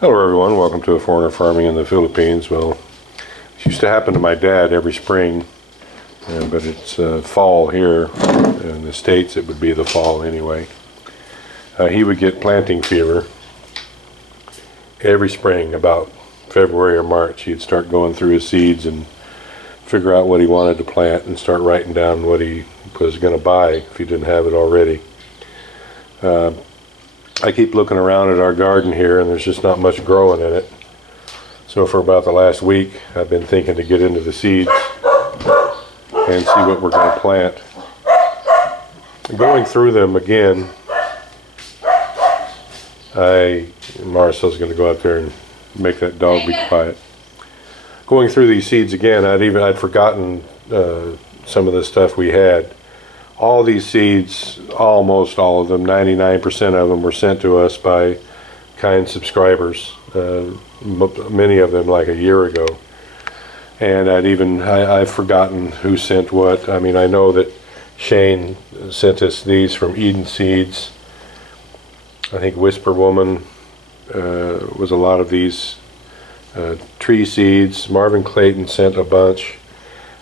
Hello everyone, welcome to A Foreigner Farming in the Philippines. Well, it used to happen to my dad every spring, but it's fall here. In the States it would be the fall anyway. He would get planting fever every spring. About February or March he'd start going through his seeds and figure out what he wanted to plant and start writing down what he was going to buy if he didn't have it already. I keep looking around at our garden here and there's just not much growing in it. So for about the last week I've been thinking to get into the seeds and see what we're going to plant. Going through them again, Marcel's going to go out there and make that dog be quiet. Going through these seeds again, I'd forgotten some of the stuff we had. All these seeds, almost all of them, 99% of them were sent to us by kind subscribers, many of them like a year ago. And I've forgotten who sent what. I mean, I know that Shane sent us these from Eden Seeds. I think Whisper Woman was a lot of these. Tree Seeds. Marvin Clayton sent a bunch.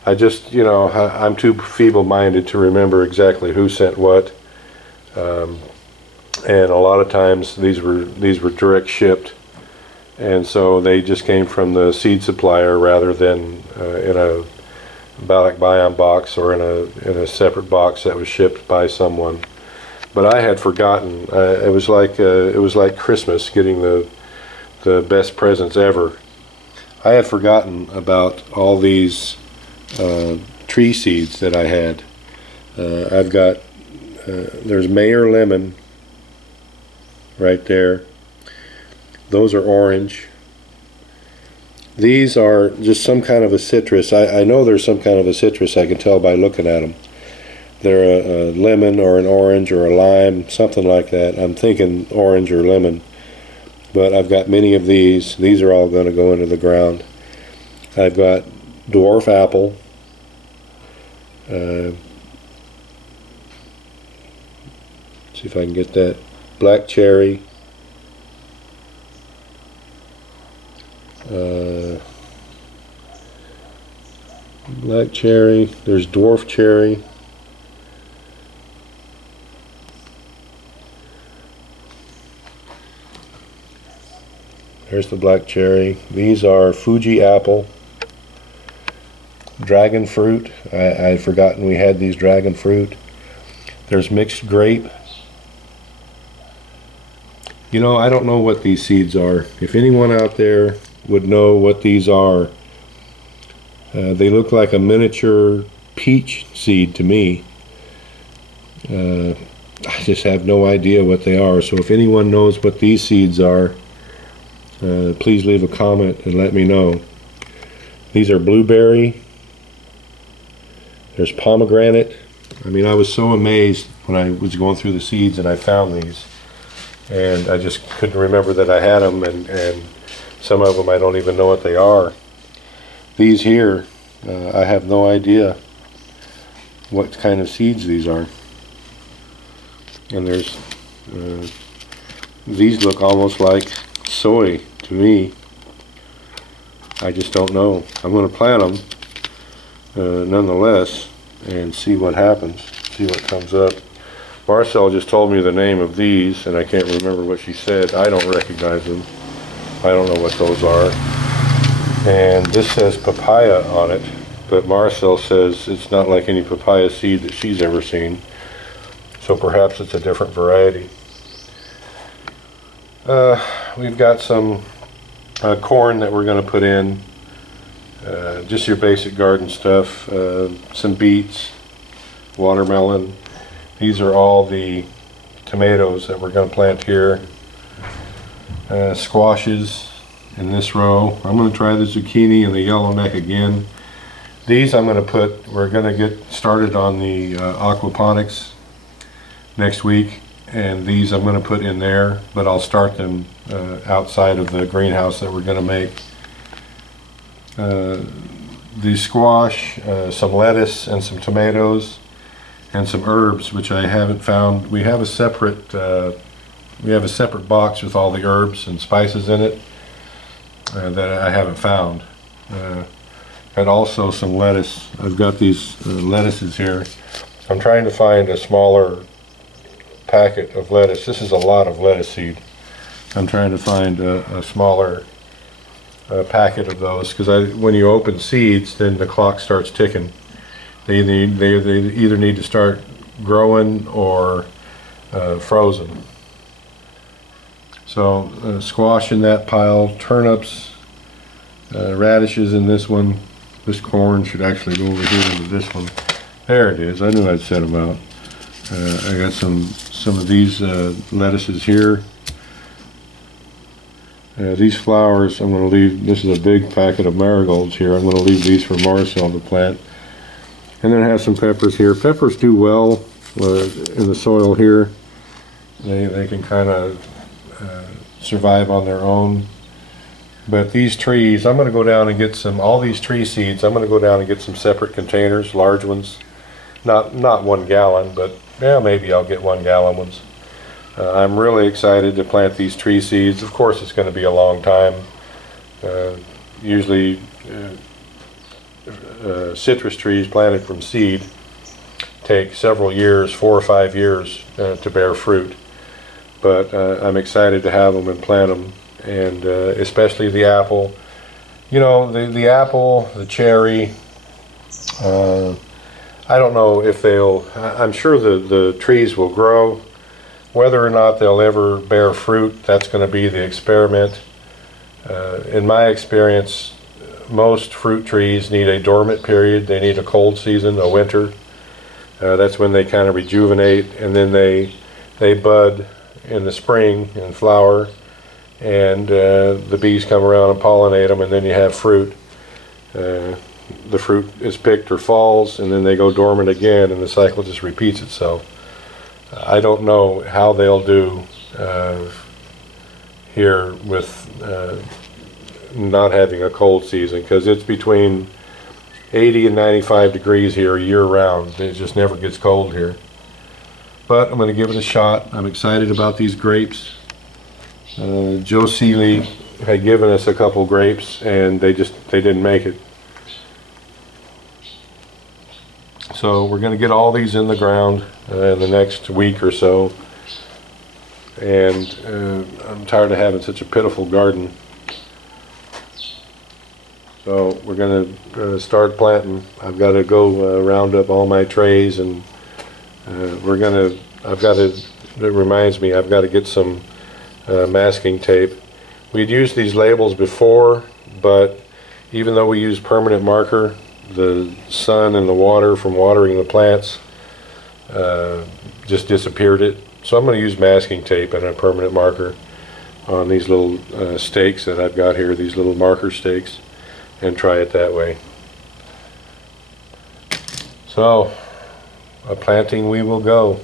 I just, I'm too feeble-minded to remember exactly who sent what, and a lot of times these were direct shipped, and so they just came from the seed supplier rather than in a Balak Bion box or in a separate box that was shipped by someone. But I had forgotten. It was like Christmas, getting the best presents ever. I had forgotten about all these tree seeds that I had. I've got there's Mayor Lemon right there. Those are orange. These are just some kind of a citrus. I know there's some kind of a citrus. I can tell by looking at them. They're a lemon or an orange or a lime, something like that. I'm thinking orange or lemon. But I've got many of these. These are all going to go into the ground. I've got dwarf apple. See if I can get that. Black cherry. Black cherry. There's dwarf cherry. There's the black cherry. These are Fuji apple. Dragon fruit. I'd forgotten we had these dragon fruit. There's mixed grape. I don't know what these seeds are. If anyone out there would know what these are, they look like a miniature peach seed to me. I just have no idea what they are. So if anyone knows what these seeds are, please leave a comment and let me know. These are blueberry. There's pomegranate. I mean, I was so amazed when I was going through the seeds and I found these, and I just couldn't remember that I had them, and some of them I don't even know what they are. These here, I have no idea what kind of seeds these are. And there's these look almost like soy to me. I just don't know. I'm going to plant them nonetheless and see what happens, see what comes up. Marcel just told me the name of these and I can't remember what she said. I don't recognize them. I don't know what those are. And this says papaya on it, but Marcel says it's not like any papaya seed that she's ever seen, so perhaps it's a different variety. We've got some corn that we're going to put in, just your basic garden stuff, some beets, watermelon. These are all the tomatoes that we're going to plant here. Squashes in this row. I'm going to try the zucchini and the yellow neck again. These we're going to get started on the aquaponics next week, and these I'm going to put in there, but I'll start them outside of the greenhouse that we're going to make. The squash, some lettuce and some tomatoes, and some herbs which I haven't found. We have a separate box with all the herbs and spices in it, that I haven't found. And also some lettuce. I've got these lettuces here. I'm trying to find a smaller packet of lettuce. This is a lot of lettuce seed. I'm trying to find a smaller packet of those, because when you open seeds, then the clock starts ticking. They either need to start growing or frozen. So squash in that pile, turnips, radishes in this one. This corn should actually go over here into this one. There it is. I knew I'd set them out. I got some of these lettuces here. These flowers I'm going to leave. This is a big packet of marigolds here. I'm going to leave these for Marcel to plant. And then I have some peppers here. Peppers do well in the soil here. They can kind of survive on their own. But these trees, I'm going to go down and get all these tree seeds, I'm going to go down and get some separate containers, large ones. Not 1 gallon, but yeah, maybe I'll get 1 gallon ones. I'm really excited to plant these tree seeds. Of course, it's going to be a long time. Usually, citrus trees planted from seed take several years, 4 or 5 years, to bear fruit. But I'm excited to have them and plant them, and especially the apple. You know, the apple, the cherry, I don't know if I'm sure the trees will grow. Whether or not they'll ever bear fruit, that's going to be the experiment. In my experience, most fruit trees need a dormant period. They need a cold season, a winter. That's when they kind of rejuvenate, and then they bud in the spring and flower, and the bees come around and pollinate them, and then you have fruit. The fruit is picked or falls, and then they go dormant again, and the cycle just repeats itself. I don't know how they'll do here with not having a cold season, because it's between 80 and 95 degrees here year round. It just never gets cold here. But I'm going to give it a shot. I'm excited about these grapes. Joe Seeley had given us a couple grapes, and they didn't make it. So we're going to get all these in the ground in the next week or so. And I'm tired of having such a pitiful garden. So we're going to start planting. I've got to go round up all my trays, and it reminds me, I've got to get some masking tape. We'd used these labels before, but even though we use permanent marker, the sun and the water from watering the plants just disappeared it. So I'm going to use masking tape and a permanent marker on these little stakes that I've got here, these little marker stakes, and try it that way. So, a planting we will go.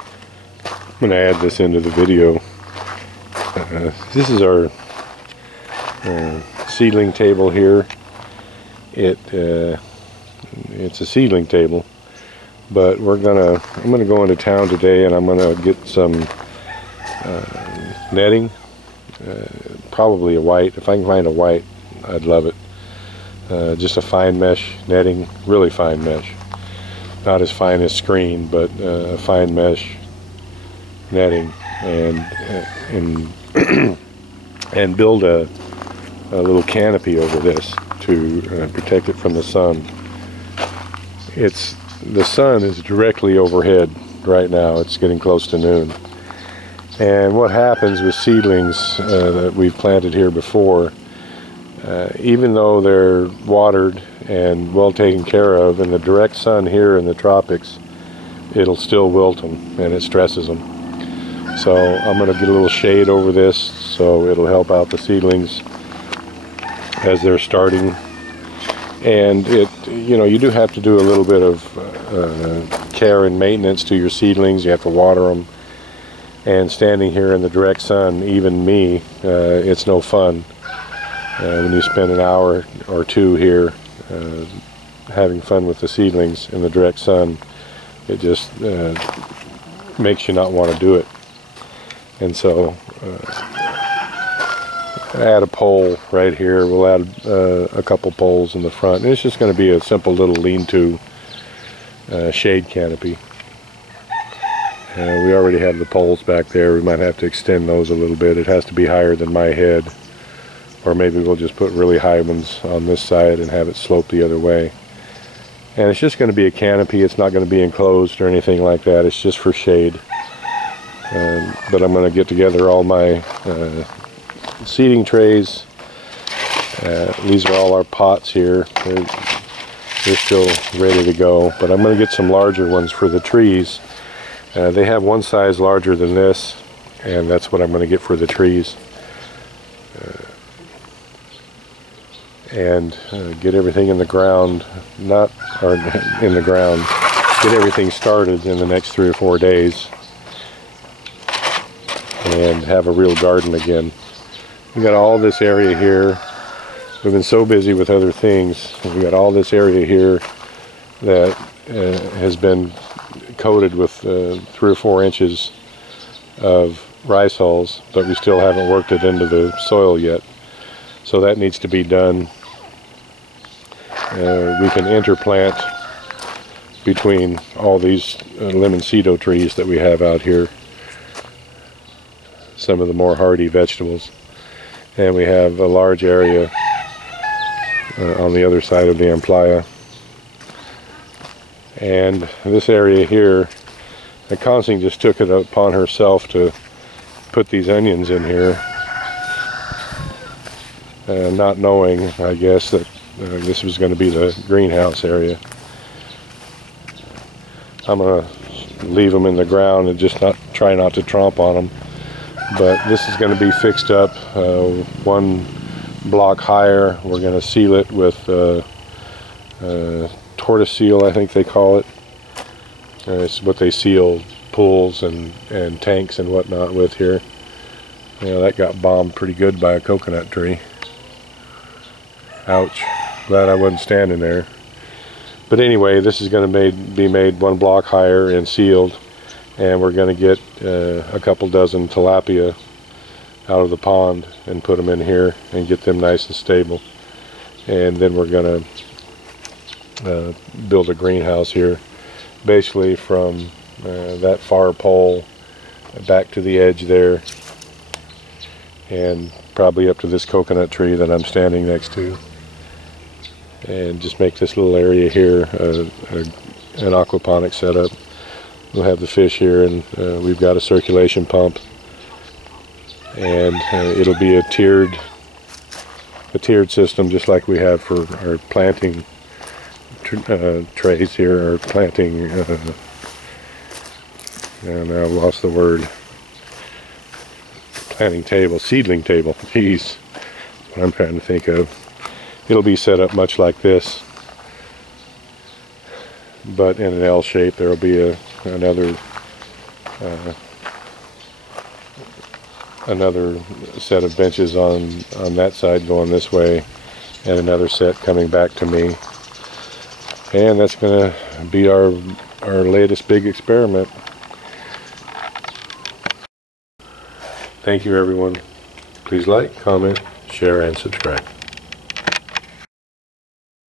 I'm going to add this into the video. This is our seedling table here. It's a seedling table, but I'm gonna go into town today, and I'm gonna get some netting, probably a white. If I can find a white, I'd love it. Just a fine mesh netting, really fine mesh, not as fine as screen, but a fine mesh netting, and and build a little canopy over this to protect it from the sun. The sun is directly overhead right now. It's getting close to noon. And what happens with seedlings that we've planted here before, even though they're watered and well taken care of, in the direct sun here in the tropics, it'll still wilt them, and it stresses them. So I'm going to get a little shade over this so it'll help out the seedlings as they're starting. And you do have to do a little bit of care and maintenance to your seedlings. You have to water them, and standing here in the direct sun, even me, it's no fun when you spend an hour or two here having fun with the seedlings in the direct sun. It just makes you not want to do it. And so add a pole right here. We'll add a couple poles in the front. And it's just going to be a simple little lean-to shade canopy. We already have the poles back there. We might have to extend those a little bit. It has to be higher than my head. Or maybe we'll just put really high ones on this side and have it slope the other way. And it's just going to be a canopy. It's not going to be enclosed or anything like that. It's just for shade. But I'm going to get together all my seeding trays. These are all our pots here. They're still ready to go. But I'm going to get some larger ones for the trees. They have one size larger than this, and that's what I'm going to get for the trees. And get everything in the ground, get everything started in the next 3 or 4 days, and have a real garden again. We got all this area here. We've been so busy with other things. We got all this area here that has been coated with 3 or 4 inches of rice hulls, but we still haven't worked it into the soil yet. So that needs to be done. We can interplant between all these limoncito trees that we have out here, some of the more hardy vegetables. And we have a large area on the other side of the Amplaya. And this area here, Consing just took it upon herself to put these onions in here, not knowing, I guess, that this was going to be the greenhouse area. I'm going to leave them in the ground and just try not to tromp on them. But this is going to be fixed up 1 block higher. We're going to seal it with tortoise seal, I think they call it. It's what they seal pools and tanks and whatnot with here. You know, that got bombed pretty good by a coconut tree. Ouch. Glad I wasn't standing there. But anyway, this is going to be made 1 block higher and sealed. And we're going to get a couple dozen tilapia out of the pond and put them in here and get them nice and stable. And then we're going to build a greenhouse here, basically from that far pole back to the edge there, and probably up to this coconut tree that I'm standing next to, and just make this little area here an aquaponic setup. We'll have the fish here, and we've got a circulation pump, and it'll be a tiered system, just like we have for our planting trays here, or planting, and I've lost the word, planting table, seedling table, geez, what I'm trying to think of. It'll be set up much like this, but in an L shape. There will be another set of benches on that side going this way, and another set coming back to me. And that's going to be our latest big experiment. Thank you, everyone. Please like, comment, share, and subscribe.